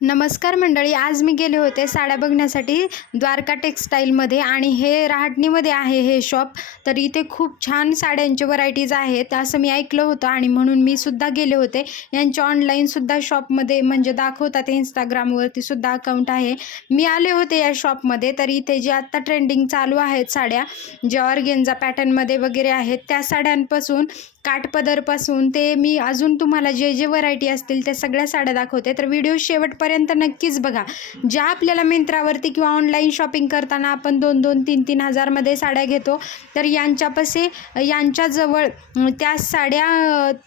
नमस्कार मंडळी आज मी गेले होते साड्या बघण्यासाठी द्वारका टेक्स्टाईलमध्ये आणि हे रहाटणीमध्ये आहे हे शॉप. तर इथे खूप छान साड्यांचे व्हरायटीज आहेत असं मी ऐकलं होतं आणि म्हणून मी सुद्धा गेले होते. यांच्या ऑनलाईनसुद्धा शॉपमध्ये म्हणजे दाखवतात इंस्टाग्रामवरती सुद्धा अकाउंट आहे. मी आले होते या शॉपमध्ये तर इथे जे आत्ता ट्रेंडिंग चालू आहेत साड्या जे ऑर्गेन्झा पॅटर्नमध्ये वगैरे आहेत त्या साड्यांपासून काठपदरपासून ते मी अजून तुम्हाला जे जे व्हरायटी असतील त्या सगळ्या साड्या दाखवते. तर व्हिडिओ शेवट शेवटपर्यंत नक्कीच बघा. ज्या आपल्याला मिंत्रावरती किंवा ऑनलाईन शॉपिंग करताना आपण दोन दोन तीन तीन हजारमध्ये साड्या घेतो तर यांच्यापासे यांच्याजवळ त्या साड्या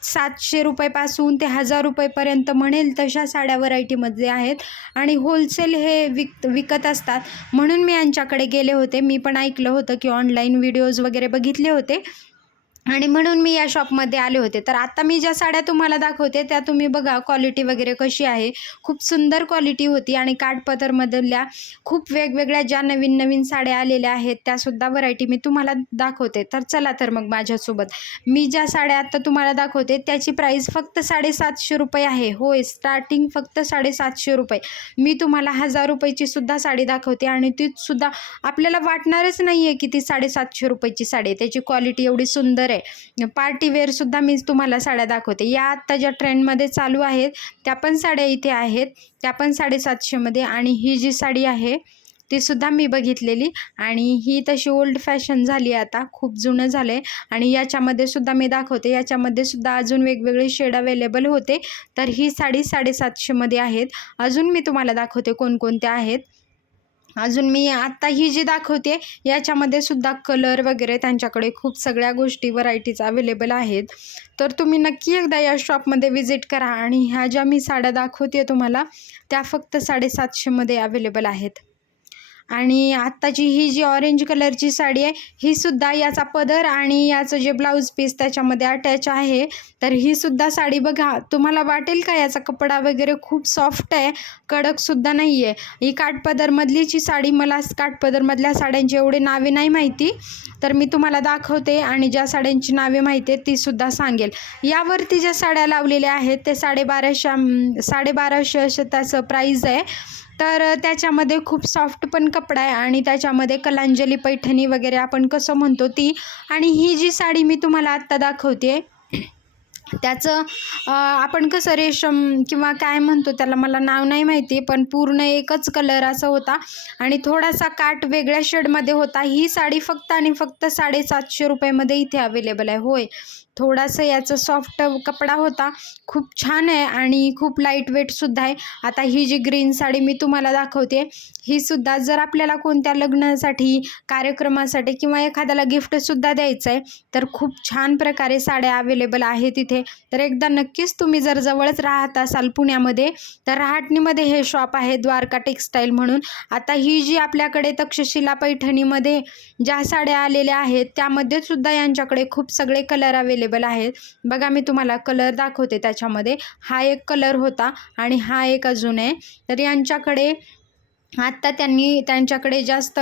सातशे रुपयेपासून ते हजार रुपयेपर्यंत म्हणेल तशा साड्या व्हरायटीमध्ये आहेत. आणि होलसेल हे विक विकत असतात. म्हणून मी यांच्याकडे गेले होते. मी पण ऐकलं होतं की ऑनलाईन व्हिडिओज वगैरे बघितले होते. आणि म्हणून मी या शॉपमध्ये आले होते. तर आता मी ज्या साड्या तुम्हाला दाखवते त्या तुम्ही बघा क्वालिटी वगैरे कशी आहे. खूप सुंदर क्वालिटी होती आणि काठपदरमधल्या खूप वेगवेगळ्या ज्या नवीन नवीन साड्या आलेल्या आहेत त्यासुद्धा व्हरायटी मी तुम्हाला दाखवते. तर चला तर मग माझ्यासोबत. मी ज्या साड्या आत्ता तुम्हाला दाखवते त्याची प्राईस फक्त साडेसातशे रुपये आहे. होय स्टार्टिंग फक्त साडेसातशे रुपये. मी तुम्हाला हजार रुपयाची सुद्धा साडी दाखवते आणि ती सुद्धा आपल्याला वाटणारच नाही आहे की ती साडेसातशे रुपयाची साडी आहे. त्याची क्वालिटी एवढी सुंदर आहे. पार्टी वेअरसुद्धा मी तुम्हाला साड्या दाखवते. या आत्ता ज्या ट्रेंडमध्ये चालू आहेत त्या पण साड्या इथे आहेत. त्या पण साडेसातशेमध्ये आणि ही जी साडी आहे ती सुद्धा मी बघितलेली आणि ही तशी ओल्ड फॅशन झाली आहे आता. खूप जुनं झालं आहे आणि याच्यामध्ये सुद्धा मी दाखवते. याच्यामध्ये सुद्धा अजून वेगवेगळे शेड अवेलेबल होते. तर ही साडी साडेसातशेमध्ये आहेत. अजून मी तुम्हाला दाखवते कोणकोणत्या आहेत. अजून मी आत्ता ही जी दाखवते याच्यामध्ये सुद्धा कलर वगैरे त्यांच्याकडे खूप सगळ्या गोष्टी व्हरायटीज अवेलेबल आहेत. तर तुम्ही नक्की एकदा या शॉपमध्ये व्हिजिट करा आणि ह्या ज्या मी साड्या दाखवते तुम्हाला त्या फक्त साडेसातशेमध्ये अवेलेबल आहेत. आणि आत्ताची ही जी ऑरेंज कलरची साडी आहे ही सुद्धा याचा पदर आणि याचं जे ब्लाऊज पीस त्याच्यामध्ये अटॅच आहे. तर ही सुद्धा साडी बघा तुम्हाला वाटेल का याचा कपडा वगैरे खूप सॉफ्ट आहे कडकसुद्धा नाही आहे ही काठपदरमधलीची साडी मला काठपदरमधल्या साड्यांची एवढे नावे नाही माहिती. तर मी तुम्हाला दाखवते आणि ज्या साड्यांची नावे माहिती आहेत तीसुद्धा सांगेल. यावरती ज्या साड्या लावलेल्या आहेत ते साडेबाराशे साडेबाराशे असं त्याचं प्राईज आहे. तर त्याच्यामध्ये खूप सॉफ्ट पण कपडा आहे आणि त्याच्यामध्ये कलांजली पैठणी वगैरे आपण कसं म्हणतो ती आणि ही जी साडी मी तुम्हाला आत्ता दाखवते त्याचं आपण कसं रेशम किंवा काय म्हणतो त्याला मला नाव नाही माहिती पण पूर्ण एकच कलर असा होता आणि थोडासा काट वेगळ्या शेडमध्ये होता. ही साडी फक्त आणि फक्त साडेसातशे रुपयेमध्ये इथे अवेलेबल आहे. होय. थोडासा याचं सॉफ्ट कपडा होता. खूप छान आहे आणि खूप लाइट वेटसुद्धा आहे. आता ही जी ग्रीन साडी मी तुम्हाला दाखवते ही सुद्धा जर आपल्याला कोणत्या लग्नासाठी कार्यक्रमासाठी किंवा एखाद्याला गिफ्टसुद्धा द्यायचं आहे तर खूप छान प्रकारे साड्या अवेलेबल आहेत तिथे. तर एकदा नक्कीच तुम्ही जर जवळच राहत असाल पुण्यामध्ये तर रहाटणीमध्ये हे शॉप आहे द्वारका टेक्स्टाईल म्हणून. आता ही जी आपल्याकडे तक्षशिला पैठणीमध्ये ज्या साड्या आलेल्या आहेत त्यामध्ये सुद्धा यांच्याकडे खूप सगळे कलर अवेलेबल आहेत. बघा मी तुम्हाला कलर दाखवते त्याच्यामध्ये. हा एक कलर होता आणि हा एक अजून आहे. तर यांच्याकडे आत्ता त्यांनी त्यांच्याकडे जास्त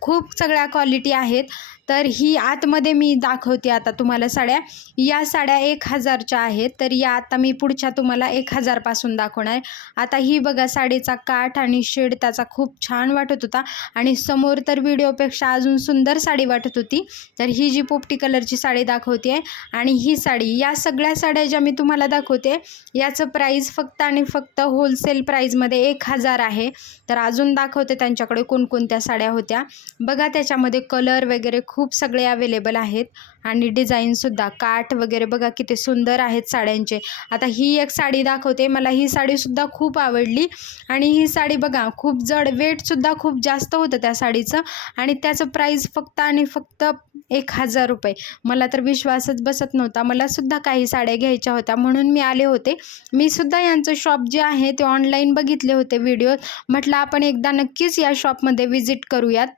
खूप सगळ्या क्वालिटी आहेत. तर ही आतमध्ये मी दाखवते आता तुम्हाला साड्या. या साड्या एक हजारच्या आहेत तर या आता मी पुढच्या तुम्हाला एक हजारपासून दाखवणार. आता ही बघा साडीचा काठ आणि शेड त्याचा खूप छान वाटत होता आणि समोर तर व्हिडिओपेक्षा अजून सुंदर साडी वाटत होती. तर ही जी पोपटी कलरची साडी दाखवते आहे आणि ही साडी या सगळ्या साड्या ज्या मी तुम्हाला दाखवते याचं प्राईज फक्त आणि फक्त होलसेल प्राईजमध्ये एक हजार आहे. तर अजून दाखवते त्यांच्याकडे कोणकोणत्या साड्या होत्या. बघा त्याच्यामध्ये कलर वगैरे खूप सगळे अवेलेबल आहेत. आणि डिझाईनसुद्धा काठ वगैरे बघा किती सुंदर आहेत साड्यांचे. आता ही एक साडी दाखवते. मला ही साडीसुद्धा खूप आवडली. आणि ही साडी बघा खूप जड वेटसुद्धा खूप जास्त होतं त्या साडीचं. आणि त्याचं प्राईस फक्त आणि फक्त एक हजार रुपये. मला तर विश्वासच बसत नव्हता. मला सुद्धा काही साड्या घ्यायच्या होत्या. म्हणून मी आले होते. मी सुद्धा यांचं शॉप जे आहे ते ऑनलाईन बघितले होते व्हिडिओ म्हटलं आपण एकदा नक्कीच या शॉपमध्ये व्हिजिट करूयात.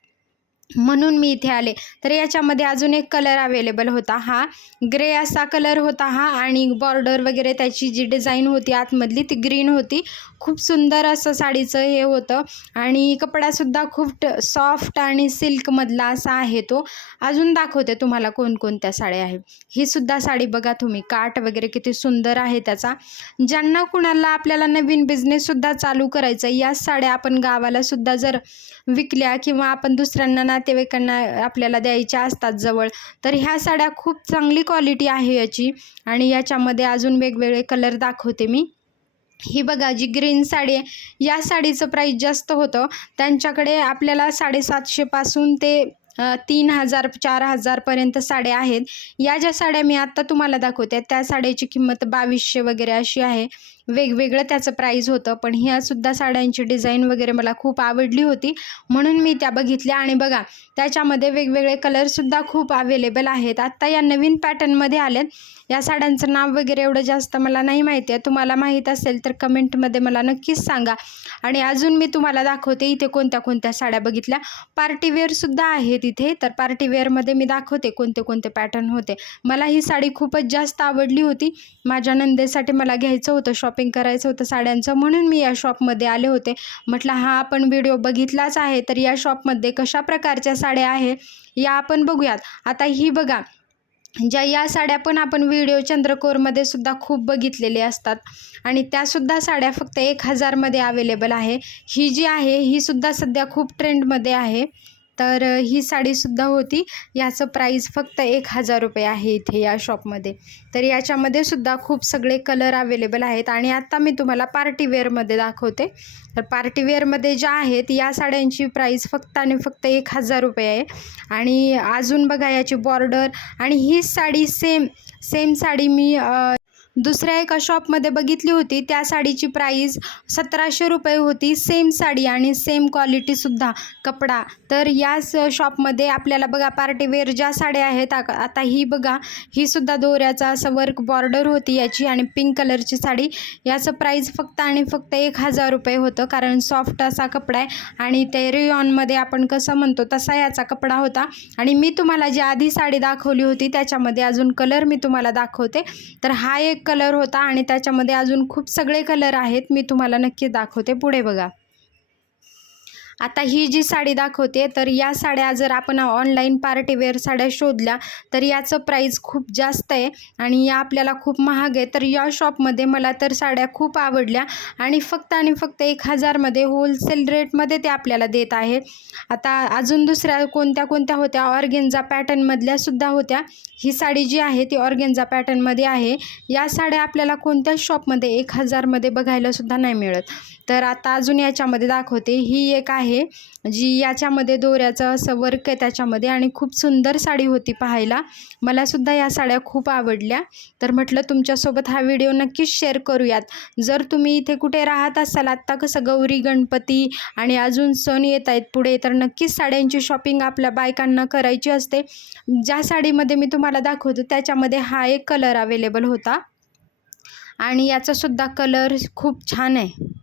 म्हणून मी इथे आले. तर याच्यामध्ये अजून एक कलर अवेलेबल होता हा. ग्रे असा कलर होता हा आणि बॉर्डर वगैरे त्याची जी डिझाईन होती आतमधली ती ग्रीन होती. खूप सुंदर असं साडीचं हे होतं आणि कपडासुद्धा खूप सॉफ्ट आणि सिल्कमधला असा आहे तो. अजून दाखवते तुम्हाला कोणकोणत्या साड्या आहे ही सुद्धा साडी बघा तुम्ही काट वगैरे किती सुंदर आहे त्याचा. ज्यांना कुणाला आपल्याला नवीन बिझनेससुद्धा चालू करायचं याच साड्या आपण गावालासुद्धा जर विकल्या किंवा आपण दुसऱ्यांना नातेवाईकांना आपल्याला द्यायच्या असतात जवळ. तर ह्या साड्या खूप चांगली क्वालिटी आहे याची. आणि याच्यामध्ये अजून वेगवेगळे कलर दाखवते मी. ही बघा जी ग्रीन साडी आहे या साडीचं प्राईस जास्त होतं. त्यांच्याकडे आपल्याला साडेसातशेपासून ते तीन हजार चार हजारपर्यंत साड्या आहेत. या ज्या साड्या मी आत्ता तुम्हाला दाखवते त्या साड्याची किंमत बावीसशे वगैरे अशी आहे. वेगवेगळं त्याचं प्राईज होतं पण ह्यासुद्धा साड्यांची डिझाईन वगैरे मला खूप आवडली होती. म्हणून मी त्या बघितल्या आणि बघा त्याच्यामध्ये वेगवेगळे कलरसुद्धा खूप अवेलेबल आहेत. आत्ता या नवीन पॅटर्नमध्ये आलेत या साड्यांचं नाव वगैरे एवढं जास्त मला नाही माहिती आहे. तुम्हाला माहीत असेल तर कमेंटमध्ये मला नक्कीच सांगा. आणि अजून मी तुम्हाला दाखवते इथे कोणत्या कोणत्या साड्या बघितल्या. पार्टीवेअरसुद्धा आहेत तिथे तर पार्टीवेअरमध्ये मी दाखवते कोणते कोणते पॅटर्न होते. मला ही साडी खूपच जास्त आवडली होती. माझ्या नंदेसाठी मला घ्यायचं होतं शॉपिंग करायचं होतं साड्यांचं म्हणून मी या शॉपमध्ये आले होते. म्हटलं हा आपण व्हिडिओ बघितलाच आहे तर या शॉपमध्ये कशा प्रकारच्या साड्या आहे या आपण बघूयात. आता ही बघा ज्या या साड्या पण आपण व्हिडिओ चंद्रकोरमध्ये सुद्धा खूप बघितलेले असतात. आणि त्यासुद्धा साड्या फक्त एक हजारमध्ये अवेलेबल आहे. ही जी आहे ही सुद्धा सध्या खूप ट्रेंडमध्ये आहे. तर ही साडीसुद्धा होती. याचं प्राईस फक्त एक हजार रुपये आहे इथे या शॉपमध्ये तर याच्यामध्ये सुद्धा खूप सगळे कलर अवेलेबल आहेत आणि आत्ता मी तुम्हाला पार्टीवेअरमध्ये दाखवते. तर पार्टीवेअरमध्ये ज्या आहेत या साड्यांची प्राईस फक्त आणि फक्त एक हजार रुपये आहे. आणि अजून बघा याची बॉर्डर आणि ही साडी सेम सेम साडी मी दुसऱ्या एका शॉपमध्ये बघितली होती. त्या साडीची प्राईज सतराशे रुपये होती. सेम साडी आणि सेम क्वालिटीसुद्धा कपडा. तर याच शॉपमध्ये आपल्याला बघा पार्टीवेअर ज्या साड्या आहेत आता ही बघा ही सुद्धा दोऱ्याचा असं वर्क बॉर्डर होती याची आणि पिंक कलरची साडी. याचं प्राईज फक्त आणि फक्त एक हजार रुपये होतं कारण सॉफ्ट असा कपडा आहे. आणि ते रेऑनमध्ये आपण कसं म्हणतो तसा याचा कपडा होता. आणि मी तुम्हाला जी आधी साडी दाखवली होती त्याच्यामध्ये अजून कलर मी तुम्हाला दाखवते. तर हा एक कलर होता आणि त्याच्यामध्ये अजून खूप सगळे कलर आहेत. मी तुम्हाला नक्की दाखवते. पुढे बघा. आता ही जी साडी दाखवते तर या साड्या जर आपण ऑनलाईन पार्टीवेअर साड्या शोधल्या तर याचं प्राईस खूप जास्त आहे आणि या आपल्याला खूप महाग आहे. तर या शॉपमध्ये मला तर साड्या खूप आवडल्या आणि फक्त आणि फक्त एक हजारमध्ये होलसेल रेटमध्ये ते आपल्याला देत आहे. आता अजून दुसऱ्या कोणत्या कोणत्या होत्या? ऑर्गेन्झा पॅटर्नमधल्या सुद्धा होत्या. ही साडी जी आहे ती ऑर्गेन्झा पॅटर्नमध्ये आहे. या साड्या आपल्याला कोणत्याच शॉपमध्ये एक हजारमध्ये बघायला सुद्धा नाही मिळत. तर आता अजून याच्यामध्ये दाखवते. ही एक आहे जी याच्यामध्ये दोऱ्याचं असं वर्क आहे त्याच्यामध्ये आणि खूप सुंदर साडी होती पाहायला. मलासुद्धा या साड्या खूप आवडल्या. तर म्हटलं तुमच्यासोबत हा व्हिडिओ नक्कीच शेअर करूयात. जर तुम्ही इथे कुठे राहत असाल आत्ता कसं गौरी गणपती आणि अजून सण येत आहेत पुढे तर नक्कीच साड्यांची शॉपिंग आपल्या बायकांना करायची असते. ज्या साडीमध्ये मी तुम्हाला दाखवतो त्याच्यामध्ये हा एक कलर अवेलेबल होता. आणि याचासुद्धा कलर खूप छान आहे.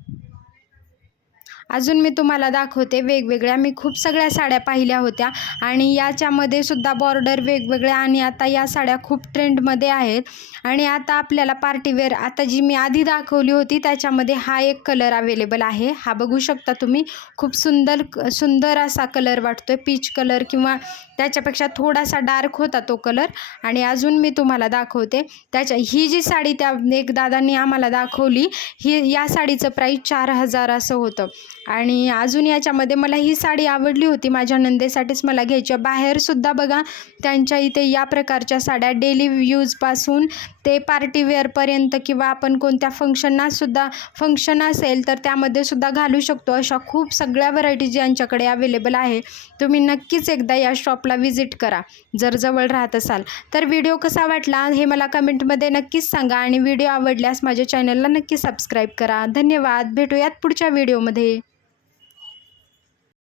अजून मी तुम्हाला दाखवते वेगवेगळ्या. मी खूप सगळ्या साड्या पाहिल्या होत्या आणि याच्यामध्ये सुद्धा बॉर्डर वेगवेगळ्या आणि आता या साड्या खूप ट्रेंडमध्ये आहेत. आणि आता आपल्याला पार्टीवेअर आता जी मी आधी दाखवली होती त्याच्यामध्ये हा एक कलर अवेलेबल आहे. हा बघू शकता तुम्ही. खूप सुंदर सुंदर असा कलर वाटतो आहे पीच कलर किंवा त्याच्यापेक्षा थोडासा डार्क होता तो कलर आणि अजून मी तुम्हाला दाखवते. त्याच्या ही जी साडी त्या एक दादांनी आम्हाला दाखवली ही या साडीचं प्राईस चार हजार असं होतं. आणि अजून याच्यामध्ये मला ही साडी आवडली होती माझ्या नंदेसाठीच मला घ्यायची. बाहेरसुद्धा बघा त्यांच्या इथे या प्रकारच्या साड्या डेली यूजपासून ते पार्टीवेअरपर्यंत किंवा आपण कोणत्या फंक्शनासुद्धा फंक्शन असेल तर त्यामध्ये सुद्धा घालू शकतो. अशा खूप सगळ्या व्हरायटीज यांच्याकडे अवेलेबल आहे. तुम्ही नक्कीच एकदा या शॉपला व्हिजिट करा जर जवळ राहत असाल. तर व्हिडिओ कसा वाटला हे मला कमेंटमध्ये नक्कीच सांगा आणि व्हिडिओ आवडल्यास माझ्या चॅनलला नक्की सबस्क्राईब करा. धन्यवाद. भेटूयात पुढच्या व्हिडिओमध्ये